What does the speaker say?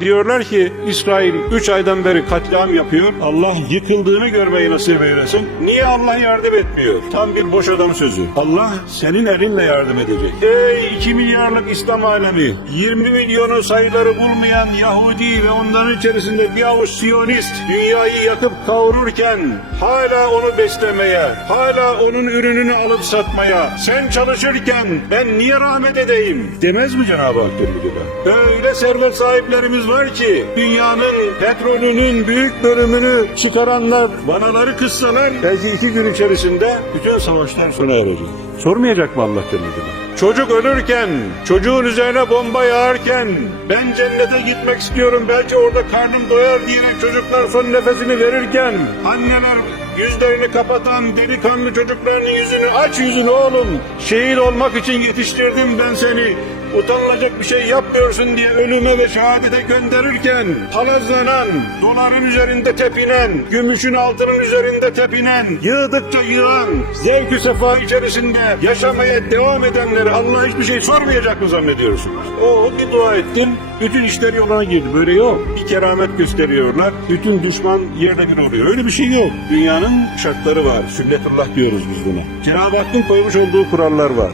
Diyorlar ki İsrail 3 aydan beri katliam yapıyor. Allah yıkıldığını görmeyi nasip eylesin. Niye Allah yardım etmiyor? Tam bir boş adam sözü. Allah senin elinle yardım edecek. Ey 2 milyarlık İslam alemi, 20 milyonu sayıları bulmayan Yahudi ve onların içerisinde bir avuç Siyonist dünyayı yakıp kavururken hala onu beslemeye, hala onun ürününü alıp satmaya, sen çalışırken ben niye rahmet edeyim demez mi Cenab-ı Hak Öyle servet sahiplerimiz var ki dünyanın petrolünün büyük bölümünü çıkaranlar vanaları kıssalar belki iki gün içerisinde bütün savaşlar sona erecek. Sormayacak mı Allah Celle? Çocuk ölürken, çocuğun üzerine bomba yağarken ben cennete gitmek istiyorum belki orada karnım doyar diyerek çocuklar son nefesini verirken anneler yüzlerini kapatan delikanlı çocuklarının yüzünü aç yüzünü oğlum şehit olmak için yetiştirdim ben seni utanılacak bir şey yapmıyorsun diye ölüme ve şehadete gönderirken palazlanan, doların üzerinde tepinen, gümüşün altının üzerinde tepinen, yığdıkça yığan, zevk-ü sefa içerisinde yaşamaya devam edenlere Allah hiçbir şey sormayacak mı zannediyorsunuz? O bir dua ettim, bütün işler yoluna girdi. Böyle yok. Bir keramet gösteriyorlar, bütün düşman yerde bir oluyor. Öyle bir şey yok. Dünyanın şartları var. Sünnetullah diyoruz biz buna. Cenab-ı Hakk'ın koymuş olduğu kurallar var.